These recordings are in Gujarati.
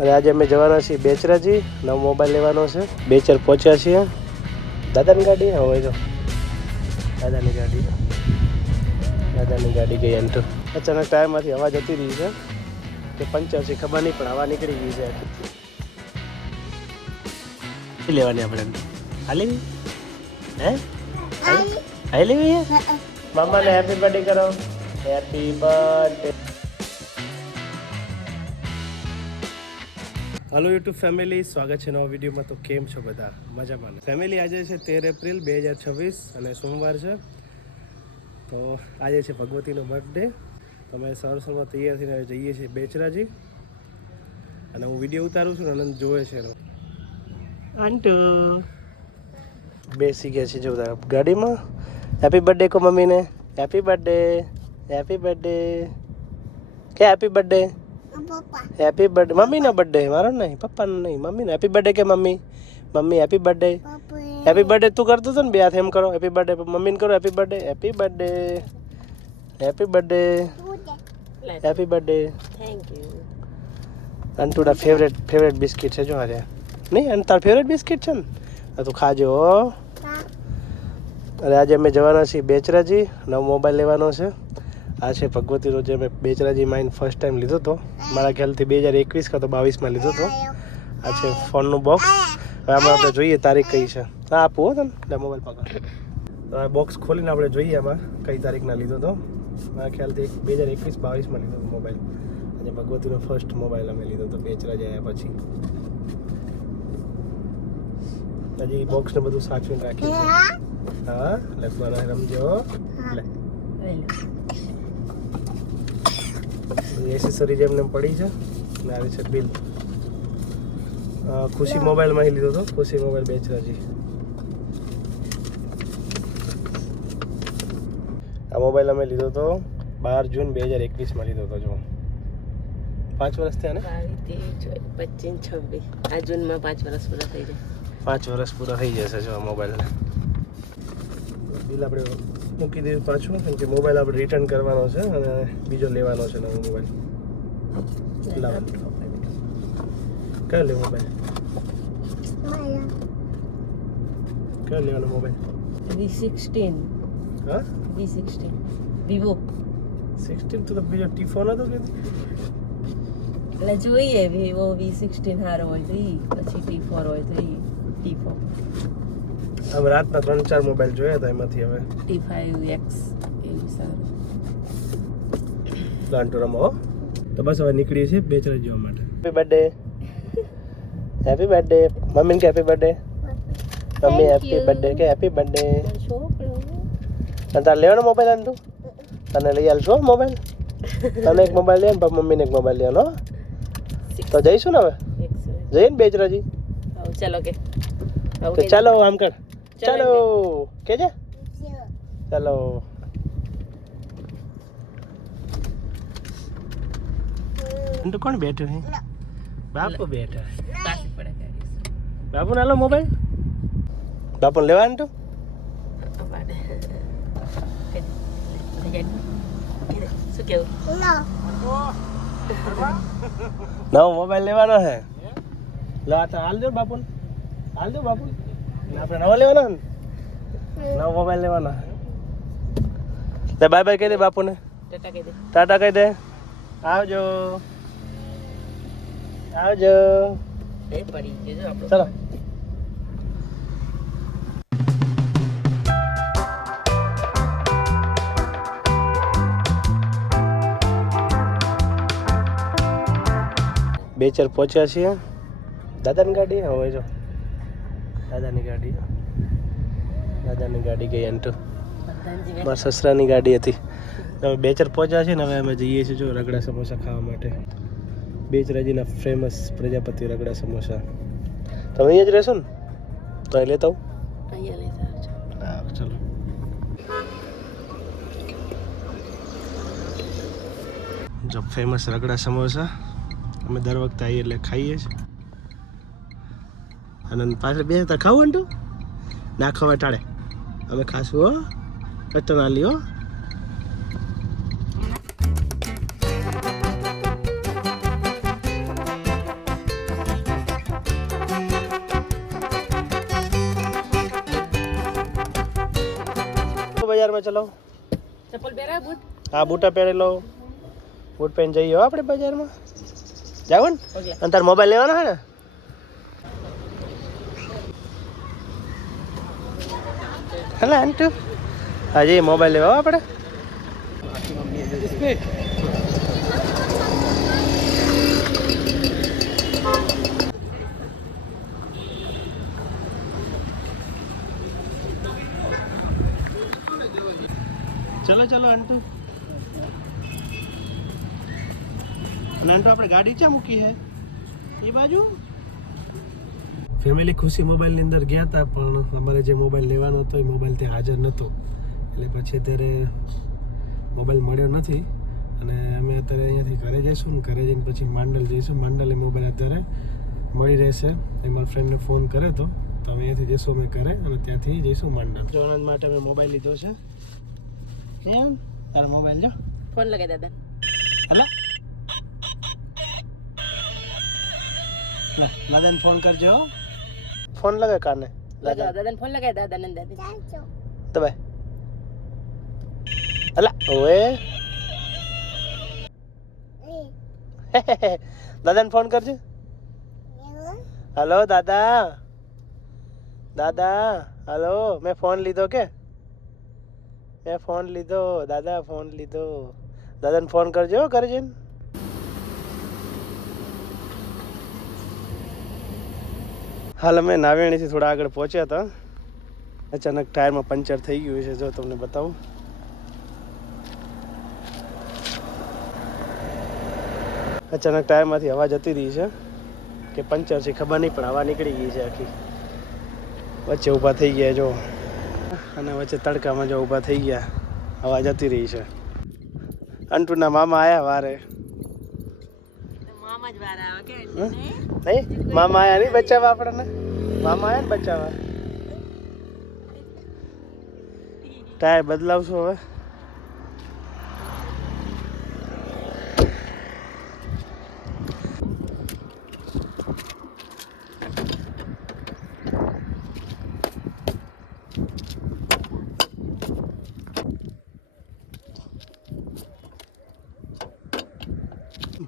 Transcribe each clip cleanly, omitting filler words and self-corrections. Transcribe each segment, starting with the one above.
અને આજે અમે જવાના છીએ બેચરાજી. નવો મોબાઈલ લેવાનો છે. બેચર પહોંચ્યા છીએ. દાદાની ગાડી હોય તો દાદાની ગાડી ગઈ એન્ટર. અચાનક ટાયરમાંથી હવા જતી રહી છે કે પંચર છે ખબર નહીં, પણ હવા નીકળી ગઈ છે. લેવાની આપણે હાલી હે હાઈ લેવી મામાને હેપી બર્થડે કરો. Happy birthday. Hello YouTube family, સ્વાગત છે નવા વિડીયોમાં. તો કેમ છો બધા? મજામાં ફેમિલી? આજે છે 13 એપ્રિલ 2026 અને સોમવાર છે. તો આજે છે ભગવતીનો બર્થડે. તો અમે સવારમાં તૈયાર થઈને જઈએ છીએ બેચરાજી અને હું વિડીયો ઉતારું છું. આનંદ જોવે છે. આંટો બેસી ગયા છે જો ગાડીમાં. હેપી બર્થડે કો મમ્મીને. Happy birthday. હેપી બર્થડે કે હેપી બર્થડે. Happy birthday. મમ્મીનો બર્થડે, મારો નહીં, પપ્પાનો નહીં, મમ્મીનો. હેપી બર્થડે કે મમ્મી. મમ્મી હેપી બર્થડે. હેપી બર્થડે તું કરતો હતો ને, બે હાથ એમ કરો. હેપી બર્થડે મમ્મીને કરો. Happy birthday. Happy birthday. Happy birthday. Happy birthday. Thank you. અંટુડા ફેવરેટ બિસ્કિટ છે જો હારે. નહીં અને તાર ફેવરેટ બિસ્કિટ છે ને, તું ખાજો. અને આજે અમે જવાના છીએ બેચરાજી. નવો મોબાઈલ લેવાનો છે. આ છે ભગવતીનો, જે મેં બેચરાજી માઇન ફર્સ્ટ ટાઈમ લીધો હતો. મારા ખ્યાલથી 2021 કાં તો 22માં લીધો હતો. આ છે ફોનનું બોક્સ. હવે આમાં આપણે જોઈએ તારીખ કઈ છે. હા આપું હો તને, એટલે મોબાઈલ પકડ. તો આ બોક્સ ખોલીને આપણે જોઈએ આમાં કઈ તારીખના લીધો હતો. મારા ખ્યાલથી 2021-22માં લીધો હતો મોબાઈલ. આજે ભગવતીનો ફર્સ્ટ મોબાઈલ અમે લીધો હતો બેચરાજી આવ્યા પછી. હજી બોક્સને બધું સાચવીને રાખી છે. હા લખવાનો રમજો. એસેસરી જેમને પડી છે ને આવે છે બિલ. ખુશી મોબાઈલમાં લીધો હતો. ખુશી મોબાઈલ બેચરાજી. આ મોબાઈલ અમે લીધો હતો 12 જૂન 2021માં લીધો હતો. જો 5 વર્ષ થયા ને, 25, 26 આ જૂનમાં 5 વર્ષ પૂરા થઈ જાય. 5 વર્ષ પૂરા થઈ જશે જો આ મોબાઈલને. બિલ આપણે મૂકી દઈએ પાછું, કેમ કે મોબાઈલ આપણે રિટર્ન કરવાનો છે અને બીજો લેવાનો છે નવો મોબાઈલ. કયો લેવો મોબાઈલ? કયો લેવાનો મોબાઈલ? V16. હા V16 વિવો 16 તો બીજો ટી4 હતો કે? એટલે જોઈએ વિવો V16 સારો હોય તો ઈ, પછી T4 હોય તો ઈ T4. હવે રાતના 3-4 મોબાઈલ જોયા હતા એમાંથી હવે T5X એવું સારું. પ્લાન્ટો રમો. તો બસ હવે નીકળીએ છીએ બેચરાજી જવા માટે. Happy birthday. હેપી બર્થડે મમ્મીને કે happy birthday. Mummy happy birthday કે હેપી બર્થડે. તારે લેવાનો મોબાઈલ આન તું? તને લઈ આલશો મોબાઈલ? તને એક મોબાઈલ લે ને મમ્મીને એક મોબાઈલ લેવાનો. તો જઈશું ને હવે, જઈએ ને બેચરાજી. ચાલો કે તો ચાલો આમ કર. ચાલો કે છે ચાલો. તો કોણ બેઠું હે? બાપુ બેઠા. બાપુ ના લો મોબાઈલ. બાપુ લેવાનું તો શું કેવું? નવો મોબાઈલ લેવાનો હે. લો આ તો હાલ દો બાપુ, હાલ દો બાપુ. આપણે નવો લેવાનો ને, નવો મોબાઈલ લેવાનો. લે બાય બાય કહી દે બાપુને. ટાટા કહી દે. ટાટા કહી દે. આવજો આવજો. એ પડી જજો આપણો. ચલો બેચર પહોંચ્યા છીએ. દાદાની ગાડી હોય જો, દાદાની ગાડી ગઈ એન્ટર. મારા સસરાની ગાડી હતી. હવે બેચર પહોંચ્યા છે ને, હવે અમે જઈએ છીએ જો રગડા સમોસા ખાવા માટે. બેચરાજીના ફેમસ પ્રજાપતિ રગડા સમોસા. તમે અહીંયા જ રહેશો ને? તો અહીં લેતા આવું. અહીંયા લેતા આવજો. હા ચલો. જો ફેમસ રગડા સમોસા અમે દર વખતે આવીએ એટલે ખાઈએ છીએ. અને પાછળ બે ખાવું ને તું ના ખવાય ટાળે. અમે ખાશું હો, કચ્ચો ના લ્યો. ચલો ચપ્પલ પહેરા બૂટ હા બૂટા પહેરી લો બૂટ પહેરીને જઈએ હો આપણે બજારમાં જાવ ને ઓકે અને તાર મોબાઈલ લેવાનો હે ને હેલા આંટુ હાજી મોબાઈલ લેવા હો આપણે ચલો ચલો આંટુ અને આંટુ આપણે ગાડી ક્યાં મૂકી હે એ બાજુ ફેમિલી ખુશી મોબાઈલની અંદર ગયા હતા પણ અમારે જે મોબાઈલ લેવાનો હતો એ મોબાઈલ ત્યાં હાજર નહોતો એટલે પછી અત્યારે મોબાઈલ મળ્યો નથી અને અમે અત્યારે અહીંયાથી ઘરે જઈશું ને ઘરે જઈને પછી માંડલ જઈશું માંડલ એ મોબાઈલ અત્યારે મળી રહેશે એ મારા ફ્રેન્ડને ફોન કરે તો અમે અહીંયાથી જઈશું અમે ઘરે અને ત્યાંથી જઈશું માંડલ જોવાના માટે અમે મોબાઈલ લીધો છે કેમ તારો મોબાઈલ જો ફોન લગાય દાદા હલા દાદાને ફોન કરજો ફોન લગાય કાને લગાવ દાદાને ફોન લગાય દાદા ને દાદી દબાય અલા ઓએ દાદાને ફોન કરજે હલો દાદા દાદા હલો મેં ફોન લીધો કે મેં ફોન લીધો દાદા ફોન લીધો દાદાને ફોન કરજો કરજે હાલ અમે નાવેણીથી થોડા આગળ પહોંચ્યા હતા અચાનક ટાયરમાં પંચર થઈ ગયું છે જો તમને બતાવું અચાનક ટાયરમાંથી હવા જતી રહી છે કે પંચર છે ખબર નહીં પણ હવા નીકળી ગઈ છે આખી વચ્ચે ઊભા થઈ ગયા જો અને વચ્ચે તડકામાં જો ઊભા થઈ ગયા હવા જતી રહી છે અંટુના મામા આયા વારે મામા જ વાર આવે કે નહીં મામા આયા નહીં બચાવવા આપણને મામા આયા ને બચાવવા ટાયર બદલાવશો હવે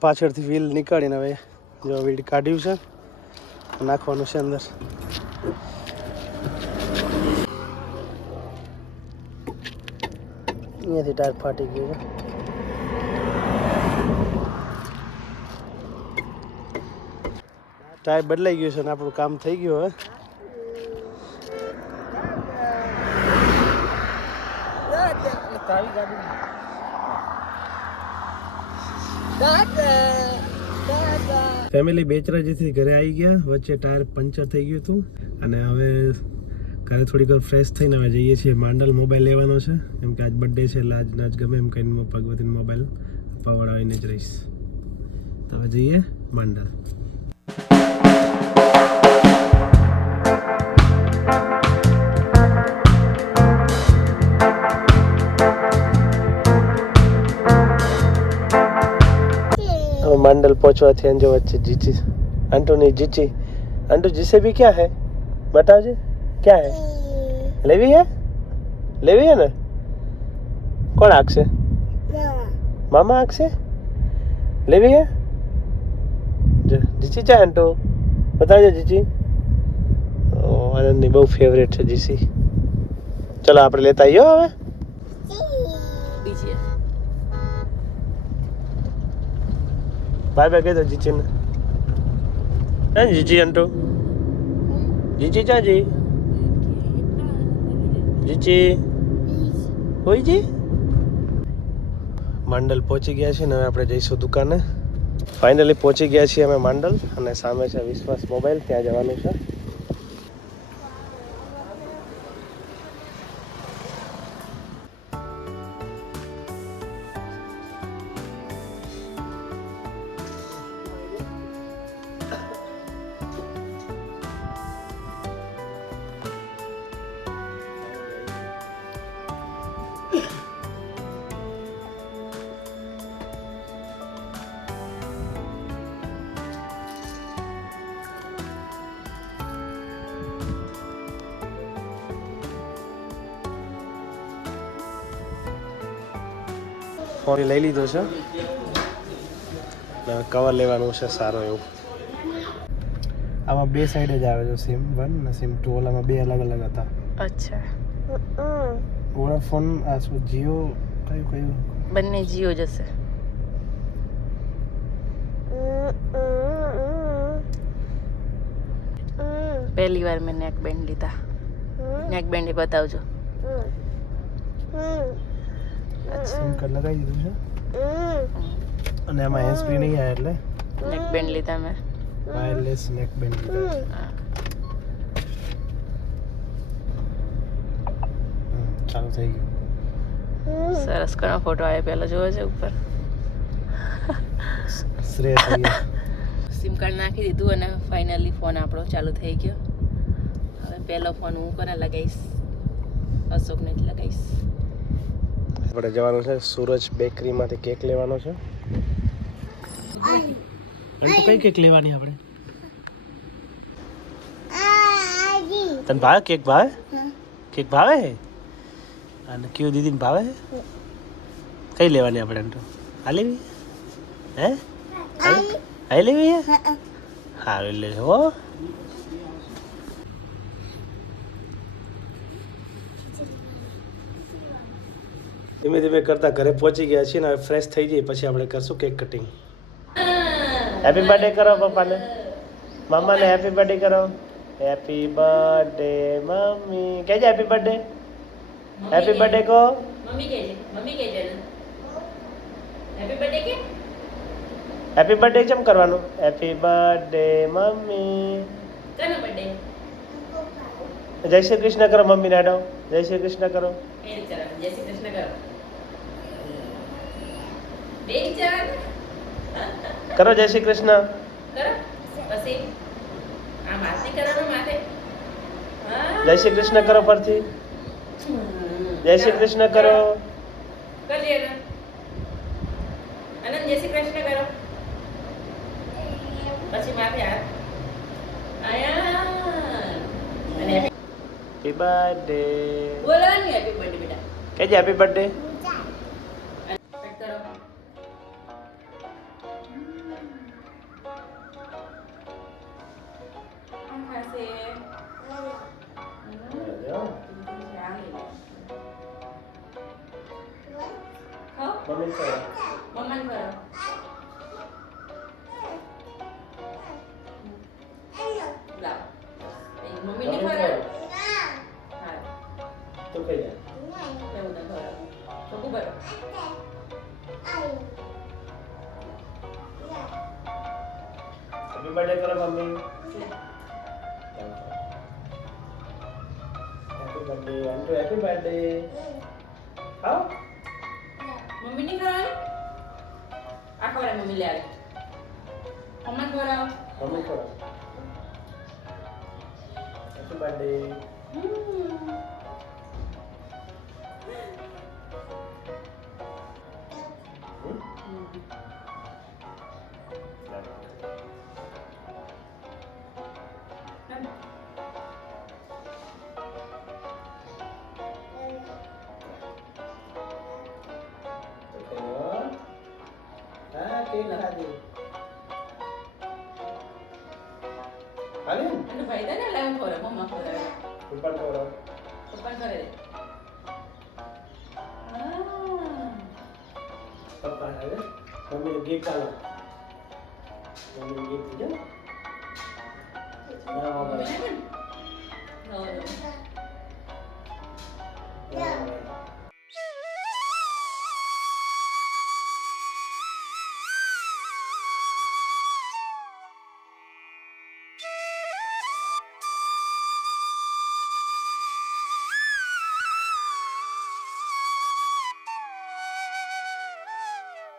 પાછળથી વ્હીલ નીકાળીને હવે જો વ્હીલ કાઢ્યું છે નાખવાનું છે અંદર અહીંયાથી ટાયર ફાટી ગયું છે ટાયર બદલાઈ ગયું છે અને આપણું કામ થઈ ગયું હવે ફેમિલી બેચરાજીથી ઘરે આવી ગયા વચ્ચે ટાયર પંચર થઈ ગયું હતું અને હવે ઘરે થોડીક વાર ફ્રેશ થઈને હવે જઈએ છીએ માંડલ મોબાઈલ લેવાનો છે કેમ કે આજ બર્થડે છે એટલે આજ ગમે એમ કહીને ભગવતીનો મોબાઈલ અપાવડાવીને જ રહીશ તો હવે જઈએ માંડલ मंडल पहुंचवा थे जो अच्छे जीची अंटू नहीं जीची अंटू जिसे भी क्या है बताओ जी क्या है लेवी है ना कौन आँख से मामा आँख से लेवी है जो जीची चाहे अंटू बताओ जीची आनंद बहुत फेवरेट है जीसी चलो आप लेता आइयो हमें बाय बाय कह दो जीची ने हैं जीची अंटू जीची चाची जीची होई जी માંડલ પહોંચી ગયા છીએ ને હવે આપણે જઈશું દુકાને ફાઇનલી પહોંચી ગયા છીએ અમે માંડલ અને સામે છે વિશ્વાસ મોબાઈલ ત્યાં જવાનું છે ફોન લઈ લીધો છે. કવર લેવાનું છે સારું એવું. આમાં બે સાઈડ જ આવે છે, સિમ 1 અને સિમ 2. ઓલામાં બે અલગ અલગ હતા. અચ્છા, વોડાફોન આ શું જીઓ કયું બંને જીઓ જશે. પહેલી વાર મેં નેક બેન્ડ લીધા. નેક બેન્ડ બતાવજો. સિમ કાર્ડ લગાવી દીધું છે અને આમાં હેન્ડ ફ્રી નહીં આવે એટલે નેક બેન્ડ લીધા મેં. વાયરલેસ નેક બેન્ડ લીધા છે. ચાલુ થઈ ગયું. સરસ ઘણો ફોટો આવે પેલો જોવો છે ઉપર. શ્રેય થઈ ગયો. સિમ કાર્ડ નાખી દીધું અને ફાઇનલી ફોન આપણો ચાલુ થઈ ગયો. હવે પહેલો ફોન હું કોને લગાવીશ? અશોકને જ લગાવીશ. આપણે જવાનું છે સૂરજ બેકરીમાંથી કેક લેવાનો છે. કઈ કેક લેવાની આપણે? તને ભાવે કેક? ભાવે કેક? ભાવે અને કયું દીદીને ભાવે? કઈ લેવાની આપણે? એમ તો આ લેવી હે? આ લેવી હે? સારું લે હો. ધીમે ધીમે કરતા ઘરે પહોંચી ગયા છીએ ને હવે ફ્રેશ થઈ જઈએ પછી આપણે કરશું કેક કટિંગ. હેપી બર્થડે કરો પપ્પાને, મમ્માને હેપી બર્થડે કરો. હેપી બર્થડે મમ્મી કહેજે હેપી બર્થડે. હેપી બર્થડે કહો. મમ્મી કહેજે, મમ્મી કહેજે ને હેપી બર્થડે કે. હેપી બર્થડે કેમ કરવાનું? હેપી બર્થડે મમ્મી. કોનો બર્થડે? જય શ્રી કૃષ્ણ કરો મમ્મી નાડો. જય શ્રી કૃષ્ણ કરો. એ ચાલ જય શ્રી કૃષ્ણ કરો. બે ચાલ કરો જય શ્રી કૃષ્ણ. કરો પછી આમ આરતી કરવાનું માથે. જય શ્રી કૃષ્ણ કરો ફરથી. જય શ્રી કૃષ્ણ કરો. કરજે ને આનંદ જય શ્રી કૃષ્ણ કરો. પછી માથે હાથ આયા અને હેપી બર્થડે બોલવાની હેપી બર્થડે બેટા. કહેજે હેપી બર્થડે. કટ કરો. આમ ખાશે. ખાઓ મમ્મી કરો. મમ્માને કરો. લાવ મમ્મીને કરો. હા તો કઈ જા. એવું તો કરો. ચોખ્ખું કરો. હેપી બર્થડે કરો મમ્મી. હેપી બર્થડે આંટુ હેપી બર્થડે. ખાઓ. મમ્મી ની ખવડાવે? આ ખવડાવે મમ્મી લે આવે. મમ્મા ખવડાવો. મમ્મી કરો. Happy birthday. હા કેક ખાધી. ખાલી અને ભાઈ તને લાવ ખવડાવે મમ્મા ખવડાવે. ઉપર કરો. પપ્પા કરે દે. પપ્પા હવે મમ્મીને ગીફ્ટ આલો. મમ્મીને ગીફ્ટ દીધો. ના મમ્મી મમ્મી. ને પણ.